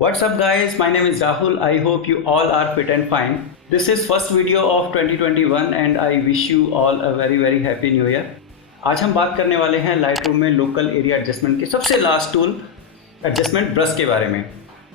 What's up guys, my name is Rahul. I hope you all are fit and fine. This is first video of 2021 and I wish you all a very happy new year. आज हम बात करने वाले हैं Lightroom में local area adjustment के सबसे last tool adjustment brush के बारे में।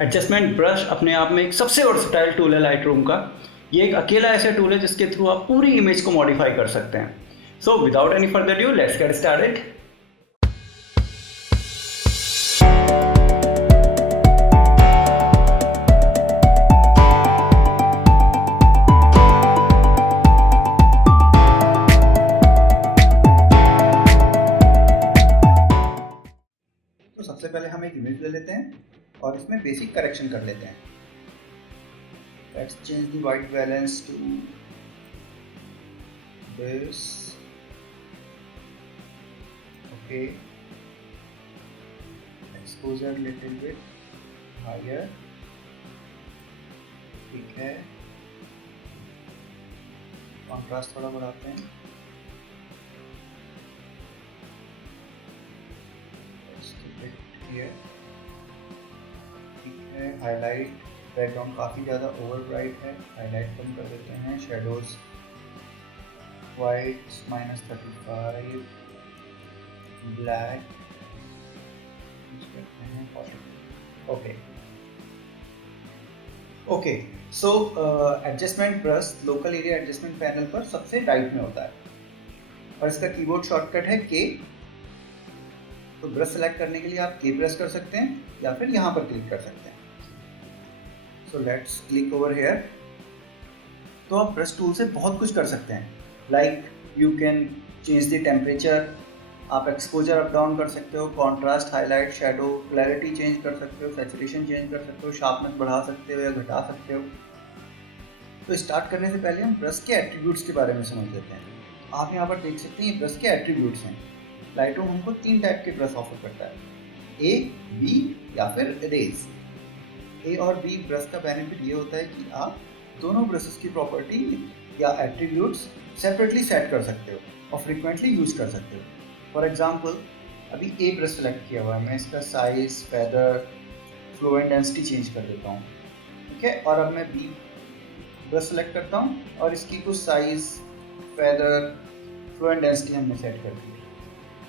एडजस्टमेंट ब्रश अपने आप में एक सबसे वर्सटाइल टूल है लाइटरूम का। ये एक अकेला ऐसा टूल है जिसके थ्रू आप पूरी इमेज को मॉडिफाई कर सकते हैं। So without any further due let's get started. तो सबसे पहले हम एक इमेज ले लेते हैं और इसमें बेसिक करेक्शन कर लेते हैं। Let's change the white balance to this. Okay, exposure little bit higher, ठीक है। कॉन्ट्रास्ट थोड़ा बढ़ाते हैं। ठीक है, हाईलाइट बैकग्राउंड काफ़ी ज़्यादा ओवर ब्राइट है, हाईलाइट कम कर देते हैं। शेडोज वाइट -35, ब्लैक करते हैं 40। Okay, so adjustment brush local area adjustment panel पर सबसे राइट में होता है और इसका कीबोर्ड शॉर्टकट है के। तो ब्रश सेलेक्ट करने के लिए आप के प्रेस कर सकते हैं या फिर यहाँ पर क्लिक कर सकते हैं। So let's click over here. तो आप ब्रश टूल से बहुत कुछ कर सकते हैं, like you can change the temperature, आप एक्सपोजर अप डाउन कर सकते हो, contrast, highlight, shadow, clarity change कर सकते हो, सैचुरेशन चेंज कर सकते हो, शार्पनेस बढ़ा सकते हो या घटा सकते हो। तो स्टार्ट करने से पहले हम ब्रश के एट्रीब्यूट्स के बारे में समझ लेते हैं। आप यहाँ पर देख सकते हैं ये ब्रश के एट्रीब्यूट्स हैं। लाइटरूम हमको 3 टाइप के ब्रश ऑफर करता है, ए, बी या फिर रेज। ए और बी ब्रश का बेनिफिट ये होता है कि आप दोनों ब्रशेस की प्रॉपर्टी या एट्रीब्यूट्स सेपरेटली सेट कर सकते हो और फ्रीक्वेंटली यूज कर सकते हो। फॉर एग्जांपल, अभी ए ब्रश सेलेक्ट किया हुआ है, मैं इसका size, feather, flow and density change कर देता हूँ, ठीक है। और अब मैं बी ब्रश सेलेक्ट करता हूँ और इसकी कुछ size, feather, flow and density हमने सेट कर दी।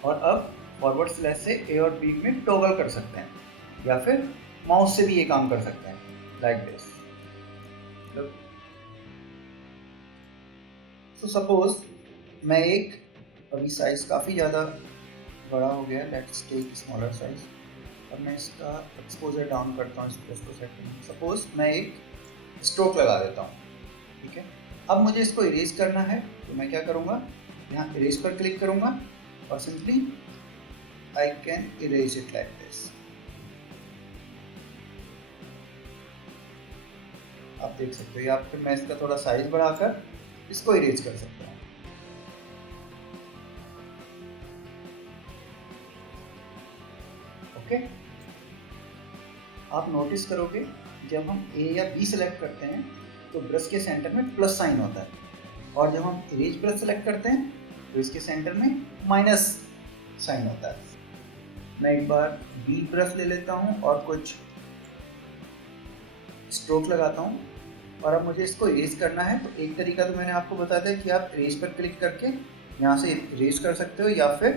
और अब फॉरवर्ड स्लैश से ए और बी में टॉगल कर सकते हैं या फिर माउस से भी ये काम कर सकते हैं, लाइक दिस। तो सपोज मैं एक, अभी साइज काफ़ी ज़्यादा बड़ा हो गया, लेट्स टेक स्मॉलर साइज, और मैं इसका एक्सपोजर डाउन करता हूँ, इस प्रेस को सेट करना। सपोज मैं एक स्ट्रोक लगा देता हूँ, ठीक है। अब मुझे इसको इरेज करना है तो मैं क्या करूँगा, यहाँ इरेज पर क्लिक करूँगा और simply I can erase it like this. आप देख सकते हो, या फिर मैं इसका थोड़ा साइज बढ़ाकर इसको इरेज कर सकता हूँ। ओके, आप नोटिस करोगे जब हम ए या बी सेलेक्ट करते हैं तो ब्रश के सेंटर में प्लस साइन होता है, और जब हम इरेज ब्रश सेलेक्ट करते हैं तो इसके सेंटर में माइनस साइन होता है। मैं एक बार बी ब्रश ले लेता हूँ और कुछ स्ट्रोक लगाता हूँ, और अब मुझे इसको इरेज करना है। तो एक तरीका तो मैंने आपको बता दिया कि आप इरेज पर क्लिक करके यहाँ से इरेज कर सकते हो, या फिर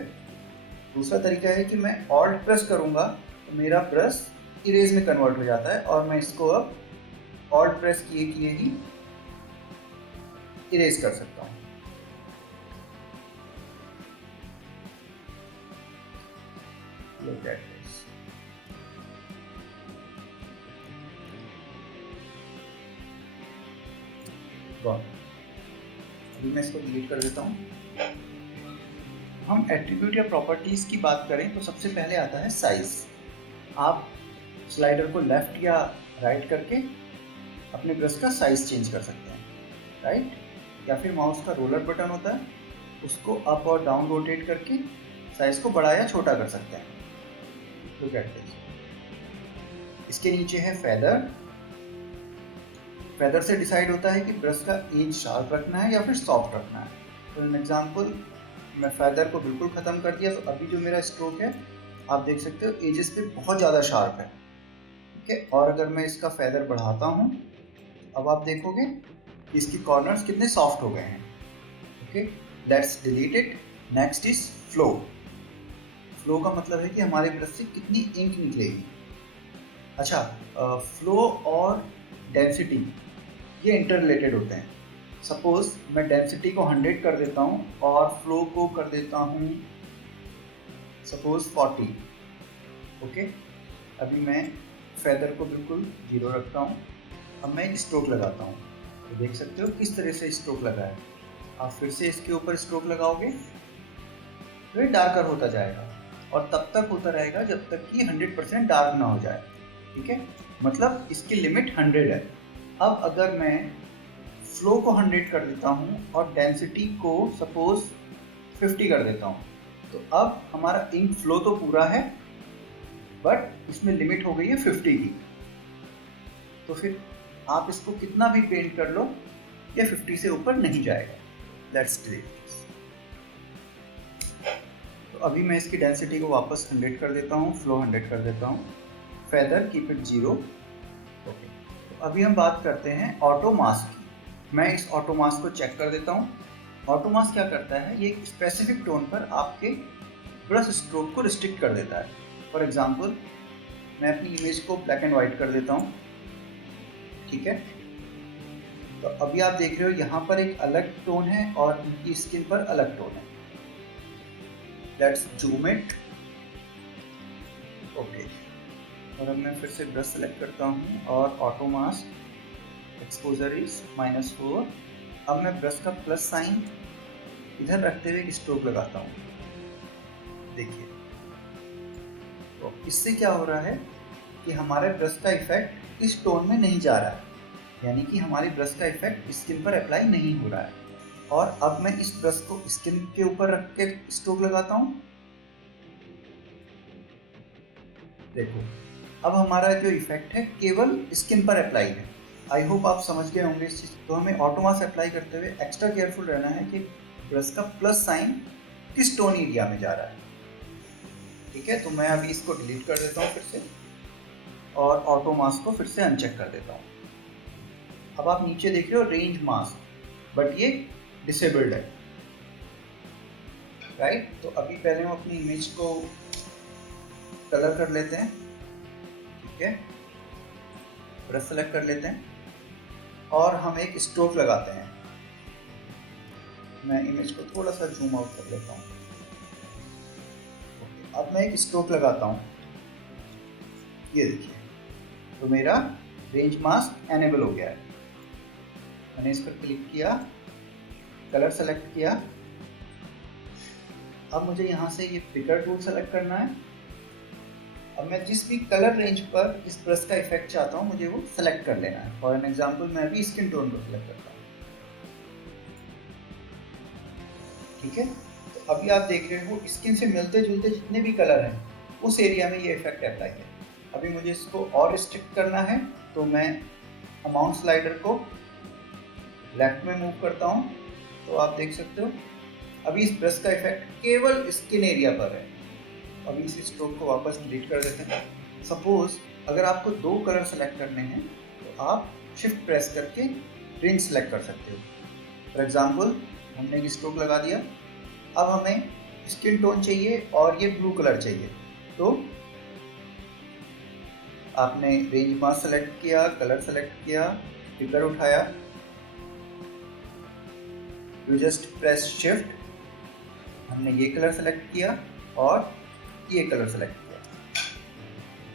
दूसरा तरीका है कि मैं ऑल्ट प्रेस करूँगा तो मेरा ब्रश इरेज में कन्वर्ट हो जाता है और मैं इसको अब ऑल्ट प्रेस किए ही इरेज कर सकता हूँ। Look at this. अभी मैं इसको डिलीट कर देता हूँ। हम एट्रीब्यूट या प्रॉपर्टीज की बात करें तो सबसे पहले आता है साइज। आप स्लाइडर को लेफ्ट या राइट करके अपने ब्रश का साइज चेंज कर सकते हैं, राइट, या फिर माउस का रोलर बटन होता है, उसको अप और डाउन रोटेट करके साइज को बड़ा या छोटा कर सकते हैं। Look at this. इसके नीचे है फेदर। फेदर से डिसाइड होता है कि ब्रश का एज शार्प रखना है या फिर सॉफ्ट रखना है। तो फॉर एग्जांपल, मैं फेदर को बिल्कुल ख़त्म कर दिया, तो अभी जो मेरा स्ट्रोक है आप देख सकते हो एजेस पे बहुत ज़्यादा शार्प है, ठीक ओके, और अगर मैं इसका फेदर बढ़ाता हूँ, अब आप देखोगे इसकी कॉर्नर्स कितने सॉफ्ट हो गए हैं। Okay, let's delete it. Next is flow. Flow का मतलब है कि हमारे ब्रश से कितनी इंक निकलेगी। अच्छा, फ्लो और डेंसिटी ये इंटर रिलेटेड होते हैं। सपोज मैं डेंसिटी को 100 कर देता हूँ और फ्लो को कर देता हूँ सपोज 40। ओके, अभी मैं फेदर को बिल्कुल 0 रखता हूँ। अब मैं एक स्ट्रोक लगाता हूँ, तो देख सकते हो किस तरह से स्ट्रोक लगा है। आप फिर से इसके ऊपर स्ट्रोक लगाओगे तो ये डार्कर होता जाएगा और तब तक होता रहेगा जब तक कि 100% डार्क ना हो जाए। ठीक है, मतलब इसकी लिमिट 100 है। अब अगर मैं फ्लो को 100 कर देता हूँ और डेंसिटी को सपोज 50 कर देता हूँ, तो अब हमारा इंक फ्लो तो पूरा है, बट इसमें लिमिट हो गई है 50 की। तो फिर आप इसको कितना भी पेंट कर लो, ये 50 से ऊपर नहीं जाएगा। Let's delete this. तो अभी मैं इसकी डेंसिटी को वापस 100 कर देता हूँ, फ्लो 100 कर देता हूँ, फेदर कीप इट 0। ओके, तो अभी हम बात करते हैं ऑटो मास्क की। मैं इस ऑटो मास्क को चेक कर देता हूँ। ऑटो मास्क क्या करता है, ये एक स्पेसिफिक टोन पर आपके ब्रश स्ट्रोक को रिस्ट्रिक्ट कर देता है। फॉर एग्जाम्पल, मैं अपनी इमेज को ब्लैक एंड वाइट कर देता हूँ। ठीक है, तो अभी आप देख रहे हो यहाँ पर एक अलग टोन है और इनकी स्किन पर अलग टोन है। Let's zoom it. ओके, और अब मैं फिर से ब्रश सेलेक्ट करता हूँ और ऑटो मास्क एक्सपोजर इज -4। अब मैं ब्रश का प्लस साइन इधर रखते हुए एक स्ट्रोक लगाता हूँ। देखिए, तो इससे क्या हो रहा है कि हमारे ब्रश का इफेक्ट इस टोन में नहीं जा रहा है, यानी कि हमारी ब्रश का इफेक्ट स्किन पर अप्लाई नहीं हो रहा है। और अब मैं इस ब्रश को स्किन के ऊपर रख के स्ट्रोक लगाता हूँ। देखो, अब हमारा जो इफेक्ट है केवल स्किन पर अप्लाई है। आई होप आप समझ गए होंगे इस चीज़। तो हमें ऑटो मास्क अप्लाई करते हुए एक्स्ट्रा केयरफुल रहना है कि ब्रश का प्लस साइन किस टोन एरिया में जा रहा है। ठीक है, तो मैं अभी इसको डिलीट कर देता हूँ फिर से और ऑटो मास्क को फिर से अनचेक कर देता हूँ। अब आप नीचे देख रहे हो रेंज मास्क, बट ये डिसेबल्ड है, राइट। तो अभी पहले हम अपनी इमेज को कलर कर लेते हैं। ठीक है, ब्रश सेलेक्ट कर लेते हैं और हम एक स्ट्रोक लगाते हैं। मैं इमेज को थोड़ा सा जूम आउट कर लेता हूँ। अब मैं एक स्ट्रोक लगाता हूँ, ये देखिए, तो मेरा रेंज मास्क एनेबल हो गया है। मैंने इस पर क्लिक किया, कलर सेलेक्ट किया। अब मुझे यहाँ से ये पिकर टूल सेलेक्ट करना है। अब मैं जिस भी कलर रेंज पर इस ब्रश का इफेक्ट चाहता हूँ मुझे वो सेलेक्ट कर लेना है। फॉर एन एग्जाम्पल, मैं अभी स्किन टोन को सेलेक्ट करता हूँ। ठीक है, तो अभी आप देख रहे हो स्किन से मिलते जुलते जितने भी कलर हैं उस एरिया में ये इफेक्ट अप्लाई है। अभी मुझे इसको और रिस्ट्रिक्ट करना है, तो मैं अमाउंट स्लाइडर को लेफ्ट में मूव करता हूँ। तो आप देख सकते हो अभी इस ब्रश का इफेक्ट केवल स्किन एरिया पर है। अभी इस स्ट्रोक को वापस डिलीट कर देते हैं। सपोज अगर आपको 2 कलर सेलेक्ट करने हैं तो आप शिफ्ट प्रेस करके रेंज सेलेक्ट कर सकते हो। फॉर एग्जाम्पल, हमने एक स्ट्रोक लगा दिया। अब हमें स्किन टोन चाहिए और ये ब्लू कलर चाहिए, तो आपने रेंज मास्क सेलेक्ट किया, कलर सेलेक्ट किया, पिकर उठाया, यू जस्ट प्रेस शिफ्ट, हमने ये कलर सेलेक्ट किया और ये कलर सेलेक्ट किया।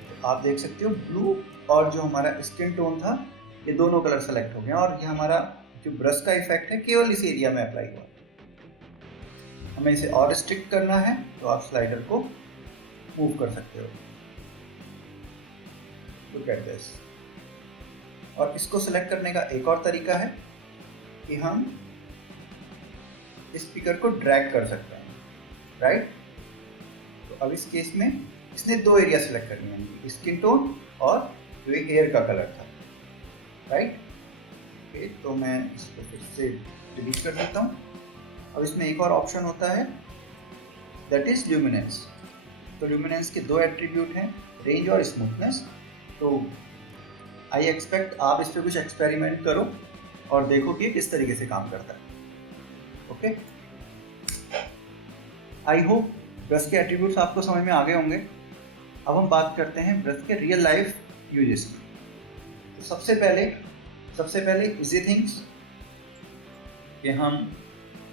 तो आप देख सकते हो ब्लू और जो हमारा स्किन टोन था ये दोनों कलर सेलेक्ट हो गए और ये हमारा जो ब्रश का इफेक्ट है केवल इस एरिया में अप्लाई हुआ। हमें इसे और रिस्ट्रिक्ट करना है तो आप स्लाइडर को मूव कर सकते हो। Look at this. और इसको सेलेक्ट करने का एक और तरीका है कि हम स्पीकर को ड्रैग कर सकते हैं, राइट। तो अब इस केस में इसने 2 एरिया सेलेक्ट करनी है, स्किन टोन और जो एक हेयर का कलर था, राइट। ओके, तो मैं इसको फिर से डिलीट कर देता हूँ। अब इसमें एक और ऑप्शन होता है, दैट इज ल्यूमिनेंस। तो ल्यूमिनेंस के 2 एट्रीब्यूट हैं, रेंज और स्मूथनेस। तो आई एक्सपेक्ट आप इस पर कुछ एक्सपेरिमेंट करो और देखो कि किस तरीके से काम करता है। ओके, आई होप ब्रश के एट्रीब्यूट्स आपको समझ में आ गए होंगे। अब हम बात करते हैं ब्रश के रियल लाइफ यूजेस की। तो सबसे पहले इजी थिंग्स कि हम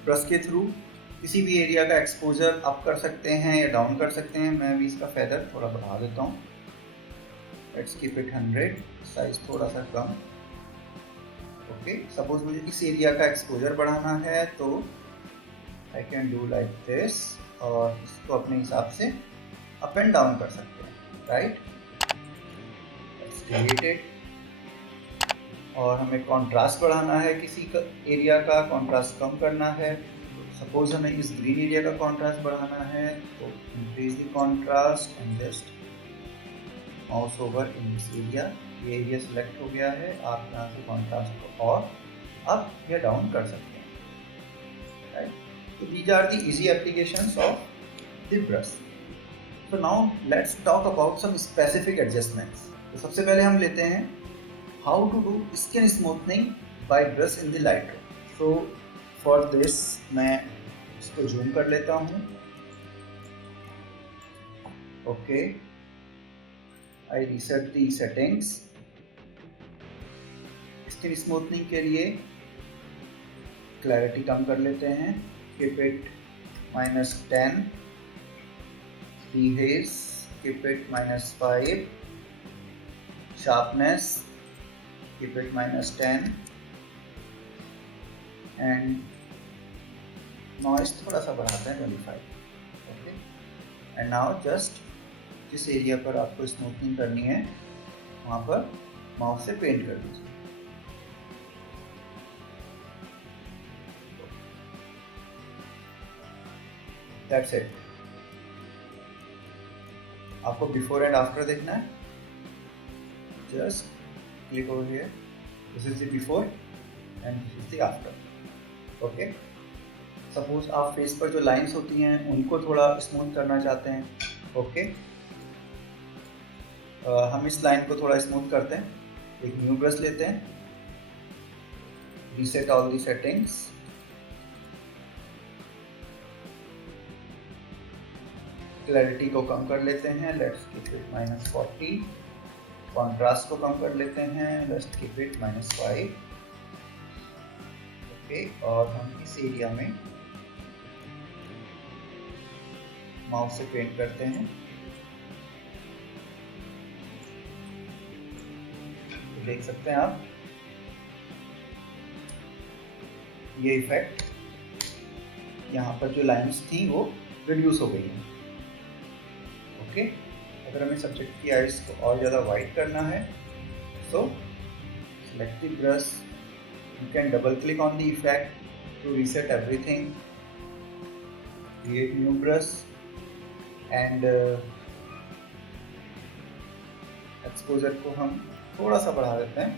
ब्रश के थ्रू किसी भी एरिया का एक्सपोजर अप कर सकते हैं या डाउन कर सकते हैं। मैं भी इसका फेदर थोड़ा बढ़ा देता हूँ। लेट्स कीप इट 100, साइज थोड़ा सा कम। ओके, सपोज मुझे इस एरिया का एक्सपोजर बढ़ाना है तो I can do like this, और इसको अपने हिसाब से अप एंड डाउन कर सकते हैं, राइट। Let's delete it. और हमें कॉन्ट्रास्ट बढ़ाना है, किसी का एरिया का कॉन्ट्रास्ट कम करना है। सपोज हमें इस ग्रीन एरिया का कॉन्ट्रास्ट बढ़ाना है तो increase the contrast and just mouse over in this area. ये एरिया सिलेक्ट हो गया है, आप यहाँ से कॉन्ट्रास्ट को और अप या डाउन कर सकते हैं, राइट। तो these are the easy applications of the brush. So now let's talk about some specific adjustments. तो सबसे पहले हम लेते हैं how to do skin smoothing by brush in the Lightroom. So for this मैं इसको zoom कर लेता हूँ। Okay, I reset the settings. Skin smoothing के लिए clarity कम कर लेते हैं, keep it -10. Dehaze, keep it -5. Sharpness, keep it -10. And noise थोड़ा सा बढ़ाते हैं 25. Okay. And now just जिस एरिया पर आपको स्मूथनिंग करनी है वहाँ पर माउस से पेंट कर दीजिए। That's it. आपको बिफोर एंड आफ्टर देखना है, just click over here. This is the before and this is the after. Okay, suppose आप फेस पर जो लाइंस होती हैं उनको थोड़ा स्मूथ करना चाहते हैं। ओके, हम इस लाइन को थोड़ा स्मूथ करते हैं। एक न्यू ब्रश लेते हैं, reset all the settings, clarity को कम कर लेते हैं, लेट्स कीप इट -40। कॉन्ट्रास्ट को कम कर लेते हैं, लेट्स कीप इट -5। ओके, और हम इस एरिया में माउस से पेंट करते हैं। तो देख सकते हैं आप ये इफेक्ट, यहाँ पर जो लाइन्स थी वो रिड्यूस हो गई हैं। ओके, अगर हमें सब्जेक्ट की आइज को और ज़्यादा वाइट करना है so select the brush, you can double click on the effect to reset everything, create new brush and exposure को हम थोड़ा सा बढ़ा देते हैं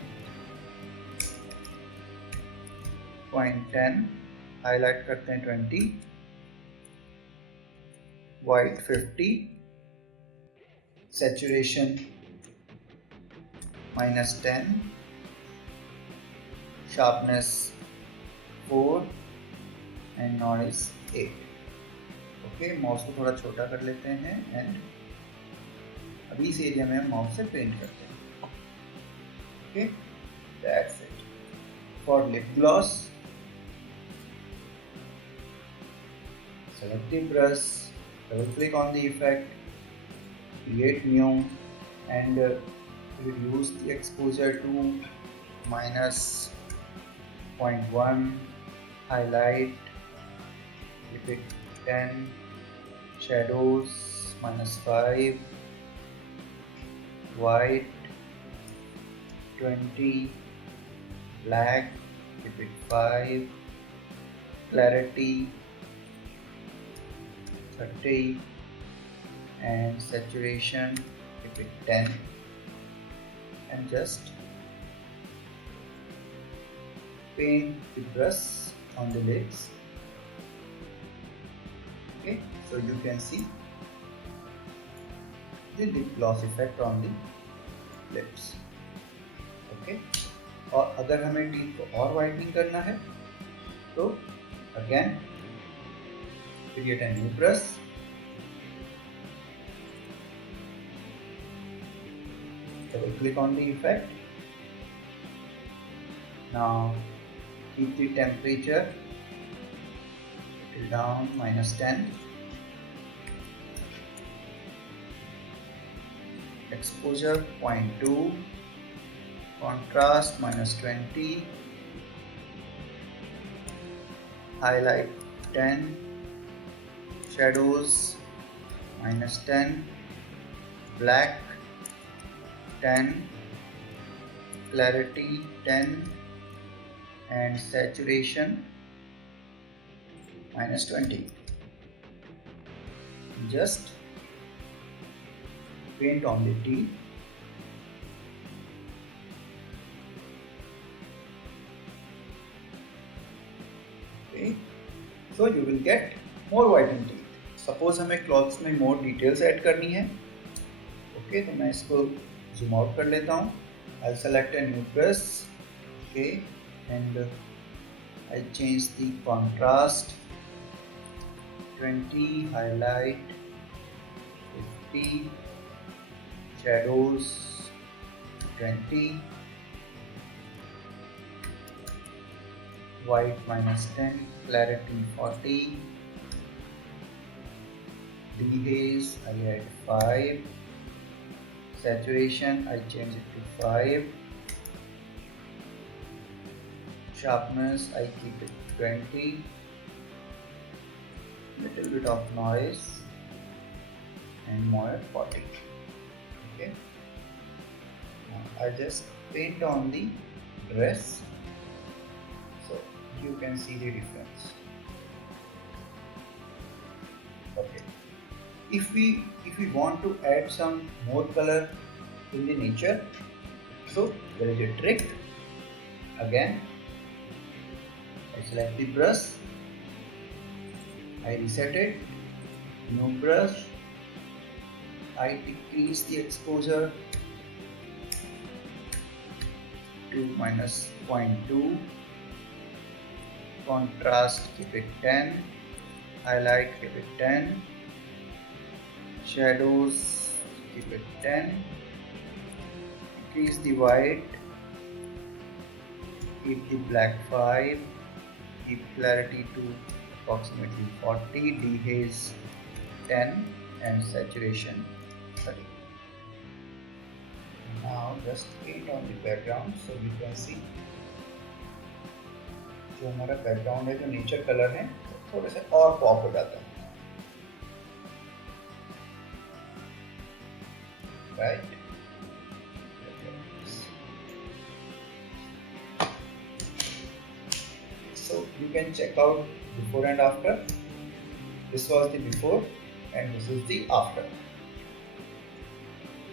0.10, हाईलाइट करते हैं 20, white 50, saturation -10, sharpness 4 and noise 8. Okay, mouse को थोड़ा छोटा कर लेते हैं एंड अभी इस एरिया में हम माउस से पेंट करते हैं। Okay, that's it. For lip gloss, select the brush, double click on the effect, create new and reduce the exposure to -0.1, highlight, keep it 10, shadows -5, white 20, black keep it 5, clarity 30 and saturation keep it 10 and just paint the brush on the lips. Okay, so you can see the lip gloss effect on the lips. Okay. और अगर हमें teeth को और whitening करना है तो again create a new brush, double click on the effect. Now keep the temperature till down -10. Exposure 0.2, contrast -20, highlight 10, shadows -10, black 10, clarity 10, and saturation -20. Just paint on the teeth. Okay, so you will get more whitened teeth. Suppose हमें clothes में more details add करनी है, okay, तो मैं इसको zoom out कर लेता हूँ. I'll select a new brush, okay, and I'll change the contrast 20, highlight 50, shadows 20, white -10, clarity 40, dehaze I add 5, saturation I change it to 5, sharpness I keep it 20, little bit of noise, and moire 40. Okay, now I just paint on the dress so you can see the difference. Okay, if we want to add some more color in the nature, so there is a trick. Again, I select the brush, I reset it, new brush, I decrease the exposure to -0.2, contrast keep it 10, highlight keep it 10, shadows keep it 10, increase the white, keep the black 5, keep clarity to approximately 40, dehaze 10, and saturation 30. Now just paint on the background so you can see जो हमारा background है, जो nature colour है, थोड़े से और pop हो जाता है, right? So you can check out before and after. This was the before and this is the after.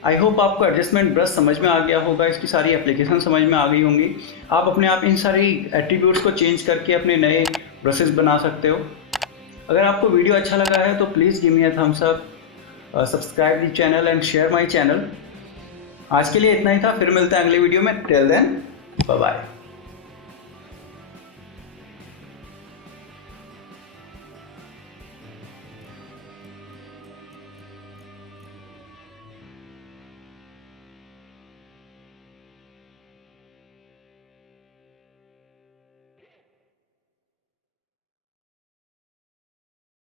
I hope आपको एडजस्टमेंट ब्रश समझ में आ गया होगा, इसकी सारी एप्लीकेशन समझ में आ गई होंगी. आप अपने आप इन सारी एट्रीब्यूट्स को चेंज करके अपने नए ब्रशेस बना सकते हो. अगर आपको वीडियो अच्छा लगा है तो please give me a thumbs up, subscribe the channel and share my channel. आज के लिए इतना ही था, फिर मिलते हैं अगले वीडियो में. Till then bye bye.